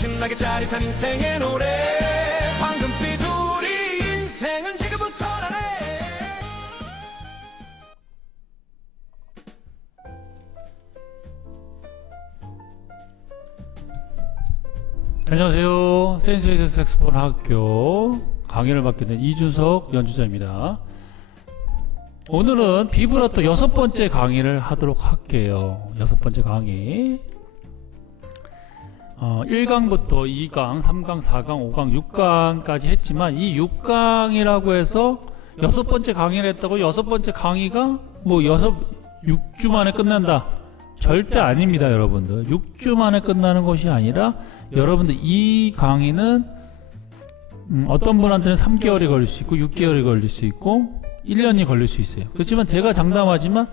신나게 짜릿한 인생의 노래 황금빛 우리 인생은 지금부터라네. 안녕하세요. 센세이션 색소폰 학교 강의를 맡게 된 이준석 연주자입니다. 오늘은 비브라토 6번째 강의를 하도록 할게요. 6번째 강의 1강부터 2강, 3강, 4강, 5강, 6강까지 했지만 이 6강이라고 해서 6번째 강의를 했다고 6번째 강의가 뭐 6주 만에 끝난다. 절대 아닙니다, 여러분들. 6주 만에 끝나는 것이 아니라 여러분들 이 강의는 어떤 분한테는 3개월이 걸릴 수 있고 6개월이 걸릴 수 있고 1년이 걸릴 수 있어요. 그렇지만 제가 장담하지만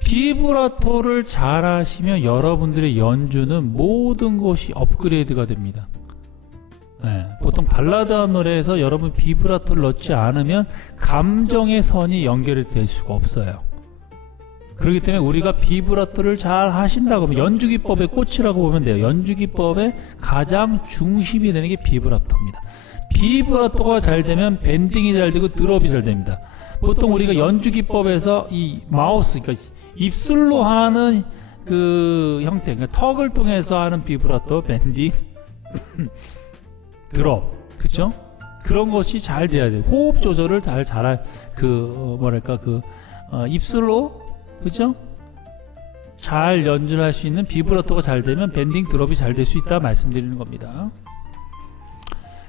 비브라토를 잘 하시면 여러분들의 연주는 모든 것이 업그레이드가 됩니다. 네, 보통 발라드한 노래에서 여러분 비브라토를 넣지 않으면 감정의 선이 연결이 될 수가 없어요. 그렇기 때문에 우리가 비브라토를 잘 하신다고 하면 연주기법의 꽃이라고 보면 돼요. 연주기법의 가장 중심이 되는 게 비브라토입니다. 비브라토가 잘 되면 밴딩이 잘 되고 드롭이 잘 됩니다. 보통 우리가 연주기법에서 이 마우스, 그러니까 입술로 하는 그 형태, 그러니까 턱을 통해서 하는 비브라토, 밴딩, 드롭, 그렇죠? 그런 것이 잘 돼야 돼요. 호흡 조절을 잘할 입술로, 그죠? 잘 연주를 할 수 있는 비브라토가 잘 되면 밴딩 드롭이 잘 될 수 있다 말씀드리는 겁니다.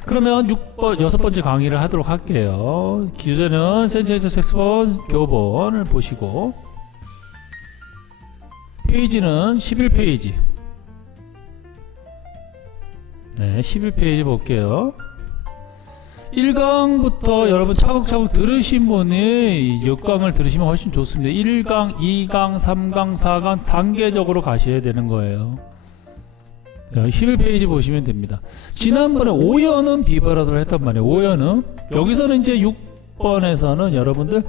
그러면 6번째 강의를 하도록 할게요. 기존에는 센세이션 색소폰 교본을 보시고 페이지는 11페이지. 네, 11페이지 볼게요. 1강부터 여러분 차곡차곡 들으신 분이 6강을 들으시면 훨씬 좋습니다. 1강, 2강, 3강, 4강 단계적으로 가셔야 되는 거예요. 11페이지 보시면 됩니다. 지난번에 5연음 비브라토를 했단 말이에요. 5연음. 여기서는 이제 6번에서는 여러분들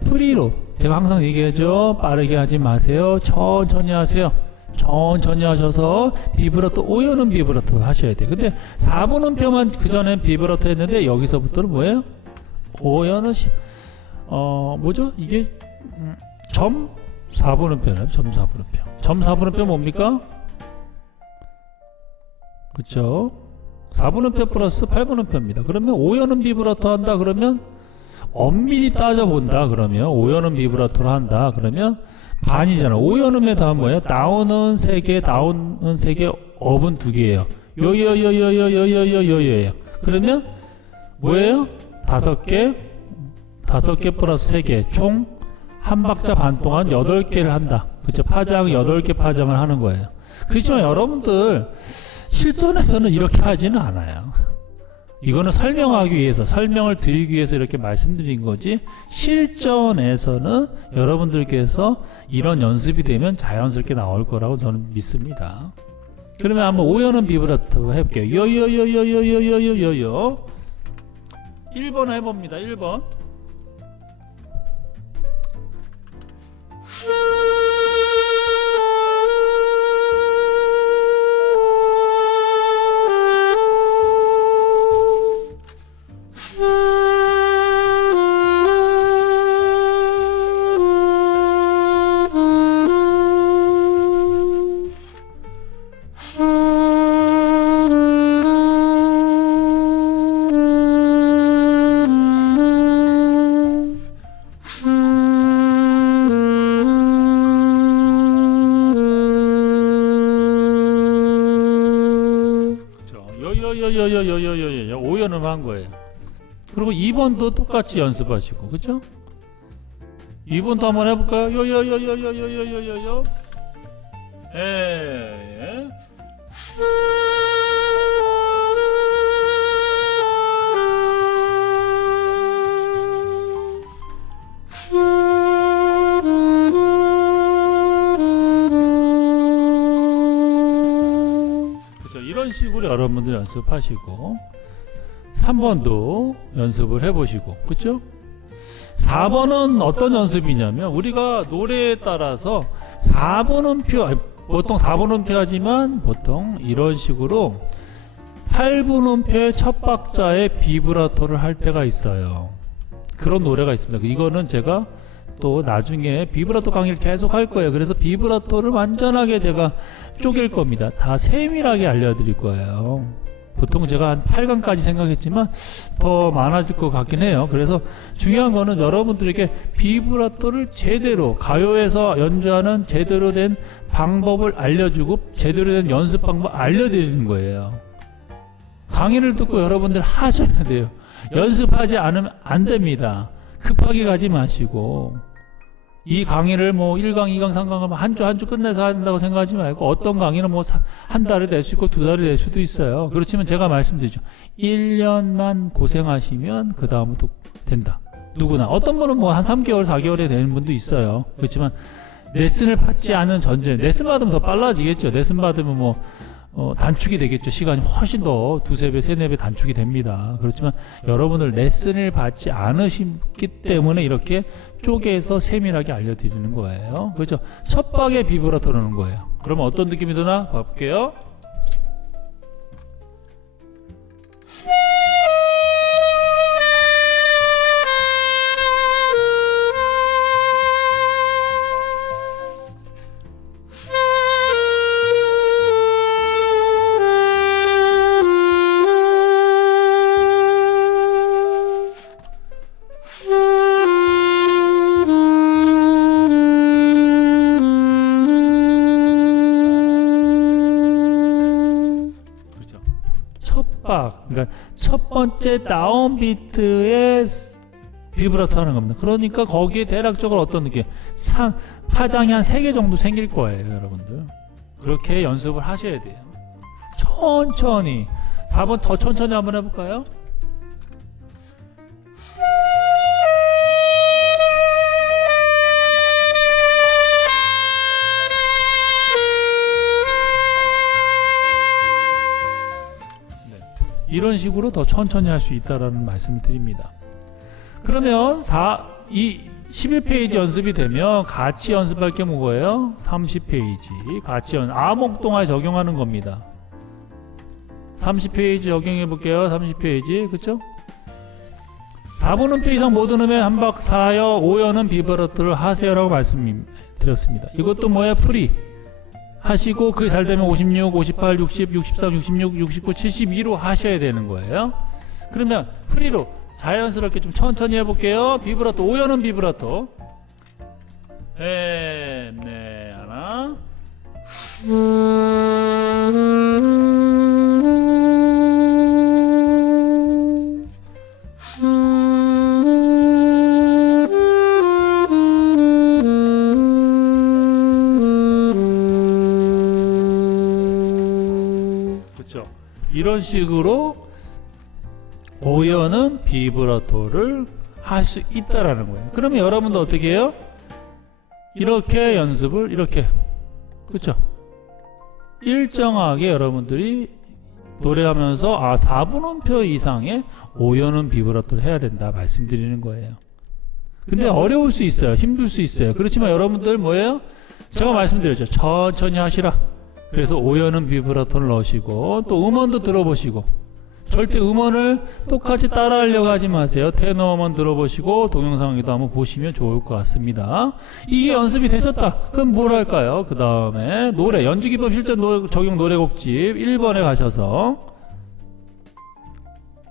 프리로, 제가 항상 얘기하죠. 빠르게 하지 마세요. 천천히 하세요. 천천히 하셔서 비브라토, 5연음 비브라토 하셔야 돼요. 근데 4분음표만 그전에 비브라토 했는데 여기서부터는 뭐예요? 5연은 뭐죠? 이게 점 4분음표네요. 점 4분음표. 점 4분음표 뭡니까? 그쵸? 4분음표 플러스 8분음표입니다. 그러면 5연음 비브라토 한다 그러면 엄밀히 따져본다 그러면 5연음 비브라토를 한다 그러면 반이잖아. 5연음에 더하면 뭐예요? 다운은 3개, 다운은 3개, 업은 2개예요. 요요요요요요요요요예요. 그러면 뭐예요? 5개, 5개 플러스 3개, 총 한 박자 반 동안 8개를 한다. 그쵸? 파장 8개 파장을 하는 거예요. 그렇지만 여러분들 실전에서는 이렇게 하지는 않아요. 이거는 설명하기 위해서, 설명을 드리기 위해서 이렇게 말씀드린 거지, 실전에서는 여러분들께서 이런 연습이 되면 자연스럽게 나올 거라고 저는 믿습니다. 그러면 한번 5연음 비브라토 해볼게요. 요요요요요요요요요. 1번 해봅니다. 1번. 요요요요요요요요 5연음 한 거예요. 그리고 2번도 똑같이 연습하시고, 그죠? 2번도 한번 해볼까요? 요요요요요요요요요. 예. 그죠? 이런 식으로 여러분들 연습하시고 3번도 연습을 해보시고, 그쵸? 4번은 어떤 연습이냐면 우리가 노래에 따라서 4번음표, 보통 4번음표 하지만 보통 이런 식으로 8분음표의 첫 박자에 비브라토를 할 때가 있어요. 그런 노래가 있습니다. 이거는 제가 또 나중에 비브라토 강의를 계속 할 거예요. 그래서 비브라토를 완전하게 제가 쪼갤 겁니다. 다 세밀하게 알려드릴 거예요. 보통 제가 한 8강까지 생각했지만 더 많아질 것 같긴 해요. 그래서 중요한 거는 여러분들에게 비브라토를 제대로 가요에서 연주하는 제대로 된 방법을 알려주고 제대로 된 연습 방법 알려드리는 거예요. 강의를 듣고 여러분들 하셔야 돼요. 연습하지 않으면 안 됩니다. 급하게 가지 마시고 이 강의를 뭐 1강, 2강, 3강을 한 주 끝내서 한다고 생각하지 말고 어떤 강의는 뭐 한 달에 될 수 있고 2달에 될 수도 있어요. 그렇지만 제가 말씀드리죠. 1년만 고생하시면 그 다음부터 된다. 누구나. 어떤 분은 뭐 한 3개월, 4개월에 되는 분도 있어요. 그렇지만 레슨을 받지 않은 전제, 레슨 받으면 더 빨라지겠죠. 레슨 받으면 뭐 단축이 되겠죠. 시간이 훨씬 더 2~3배, 3~4배 단축이 됩니다. 그렇지만 여러분들 레슨을 받지 않으셨기 때문에 이렇게 쪼개서 세밀하게 알려드리는 거예요. 그렇죠? 첫 박에 비브라토라는 거예요. 그러면 어떤 느낌이 드나? 볼게요. 그러니까 첫 번째 다운비트에 비브라토 하는 겁니다. 그러니까 거기에 대략적으로 어떤 느낌? 파장이 한 3개 정도 생길 거예요, 여러분들. 그렇게 연습을 하셔야 돼요. 천천히. 4번 더 천천히 한번 해볼까요? 이런 식으로 더 천천히 할 수 있다라는 말씀을 드립니다. 그러면 11페이지 연습이 되면 같이 연습할 게 뭐예요? 30페이지 같이 암옥동화에 적용하는 겁니다. 30페이지 적용해 볼게요. 30페이지 그쵸? 4분음표 이상 못 오면 한박 4여 5여는 비브라토를 하세요라고 말씀드렸습니다. 이것도 뭐야? 프리 하시고 그게 잘 되면 56, 58, 60, 63, 66, 69, 72로 하셔야 되는 거예요. 그러면 프리로 자연스럽게 좀 천천히 해볼게요. 비브라토 5여는 비브라토. 네, 하나. 이런 식으로 5여는 비브라토를 할 수 있다라는 거예요. 그러면 여러분도 어떻게 해요? 이렇게 연습을 이렇게 그렇죠? 일정하게 여러분들이 노래하면서 4분음표 이상의 5여는 비브라토를 해야 된다 말씀드리는 거예요. 근데 어려울 수 있어요. 힘들 수 있어요. 그렇지만 여러분들 뭐예요? 제가 말씀드렸죠. 천천히 하시라. 그래서 5여는 비브라토를 넣으시고 또 음원도 들어보시고 절대 음원을 똑같이 따라하려고 하지 마세요. 테너 음원 들어보시고 동영상에도 한번 보시면 좋을 것 같습니다. 이게 연습이 되셨다. 그럼 뭘 할까요? 그 다음에 노래 연주기법 실전 적용 노래곡집 1번에 가셔서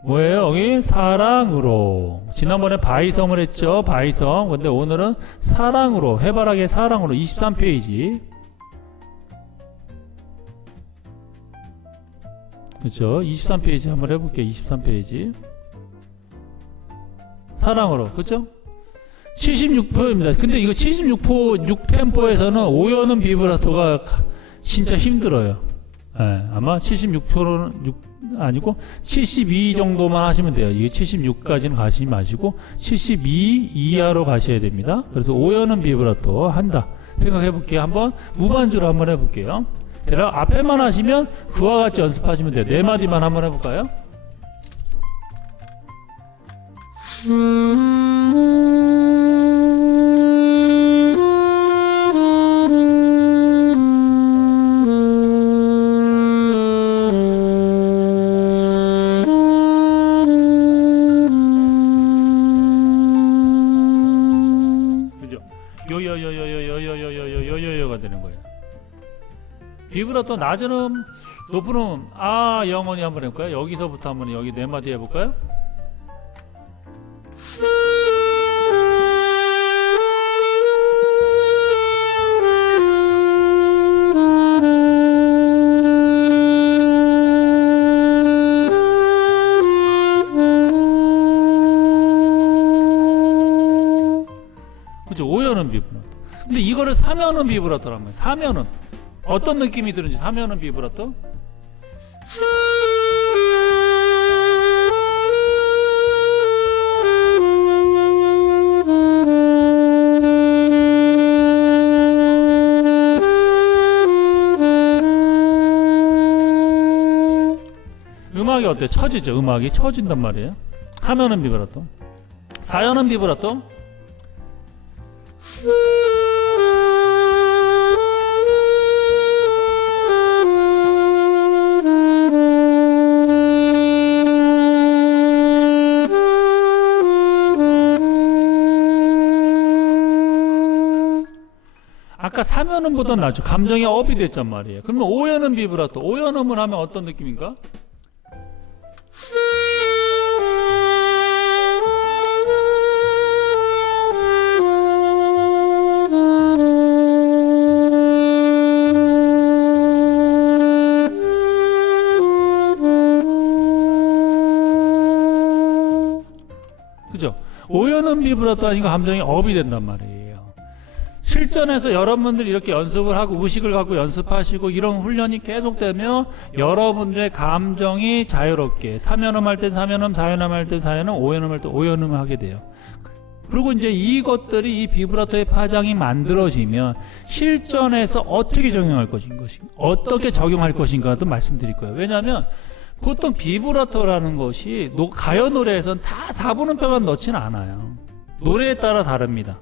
뭐예요? 여기 사랑으로 지난번에 바이섬을 했죠. 바이섬. 근데 오늘은 사랑으로 해바라기의 사랑으로 23페이지 그렇죠. 23페이지 한번 해볼게요. 23페이지 사랑으로 그렇죠? 76%입니다. 근데 이거 76% 6템포에서는 5여는 비브라토가 진짜 힘들어요. 네, 아마 76%는 6 아니고 72 정도만 하시면 돼요. 이게 76까지는 가시지 마시고 72 이하로 가셔야 됩니다. 그래서 5여는 비브라토 한다 생각해 볼게요. 한번 무반주로 한번 해볼게요. 대략 앞에만 하시면 그와 같이 연습하시면 돼요. 4마디만 한번 해볼까요? 비브라토 낮은 음, 높은 음, 아 영원히 한번 해볼까요? 여기서부터 한번 여기 네 마디 해볼까요? 그죠? 5연음 비브라토. 근데 이거를 3연음 비브라토란 말이에요. 3연음. 어떤 느낌이 드는지 3연음 비브라토? 음악이 어때? 처지죠. 음악이 처진단 말이에요. 3연음 비브라토. 4연음 비브라토? 아까 3연음보다 낫죠. 감정이 업이 됐단 말이에요. 그러면 5연음 비브라토. 5연음을 하면 어떤 느낌인가? 그죠? 5연음 비브라토 하니까 감정이 업이 된단 말이에요. 실전에서 여러분들이 이렇게 연습을 하고 의식을 갖고 연습하시고 이런 훈련이 계속되면 여러분들의 감정이 자유롭게 3연음 할 때 3연음, 4연음 할 때 4연음, 5연음 할 때 5연음을 하게 돼요. 그리고 이제 이것들이 이 비브라토의 파장이 만들어지면 실전에서 어떻게 적용할 것인가, 어떻게 적용할 것인가도 말씀드릴 거예요. 왜냐하면 보통 비브라토라는 것이 가요 노래에서는 다 4분음표만 넣지는 않아요. 노래에 따라 다릅니다.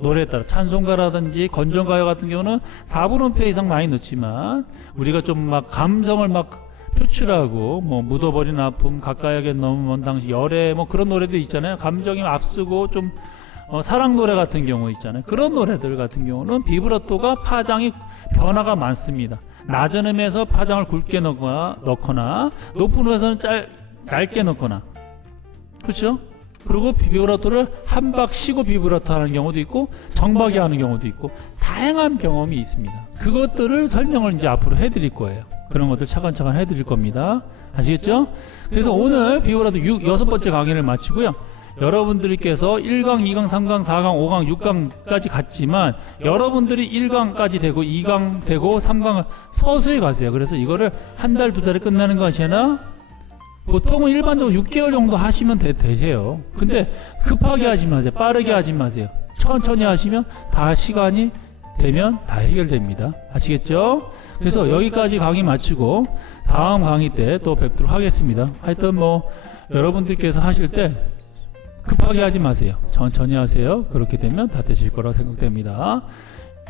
노래에 따라 찬송가라든지 건전가요 같은 경우는 4분음표 이상 많이 넣지만 우리가 좀 막 감성을 막 표출하고 뭐 묻어버린 아픔, 가까이하게 너무 먼 당시, 열애 뭐 그런 노래도 있잖아요. 감정이 앞서고 좀 사랑 노래 같은 경우 있잖아요. 그런 노래들 같은 경우는 비브라토가 파장이 변화가 많습니다. 낮은 음에서 파장을 굵게 넣거나 높은 음에서는 얇게 넣거나, 그렇죠? 그리고 비브라토를 한 박 쉬고 비브라토 하는 경우도 있고 정박이 하는 경우도 있고 다양한 경험이 있습니다. 그것들을 설명을 이제 앞으로 해드릴 거예요. 그런 것들 차근차근 해드릴 겁니다. 아시겠죠? 그래서 오늘 비브라토 6번째 강의를 마치고요. 여러분들께서 1강, 2강, 3강, 4강, 5강, 6강까지 갔지만 여러분들이 1강까지 되고 2강 되고 3강 서서히 가세요. 그래서 이거를 한 달, 두 달에 끝나는 것이 아니라 보통은 일반적으로 6개월 정도 하시면 되세요. 근데 급하게 하지 마세요. 빠르게 하지 마세요. 천천히 하시면 다 시간이 되면 다 해결됩니다. 아시겠죠? 그래서 여기까지 강의 마치고 다음 강의 때 또 뵙도록 하겠습니다. 하여튼 뭐 여러분들께서 하실 때 급하게 하지 마세요. 천천히 하세요. 그렇게 되면 다 되실 거라고 생각됩니다.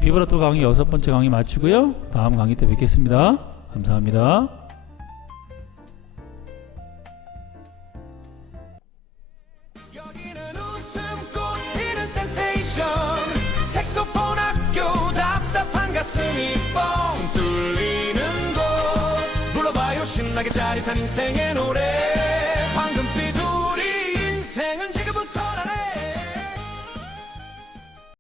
비브라토 강의 6번째 강의 마치고요. 다음 강의 때 뵙겠습니다. 감사합니다. 여기는 웃음꽃 피는 센세이션 색소폰 학교 답답한 가슴이 뻥 뚫리는 곳 불러봐요 신나게 짜릿한 인생의 노래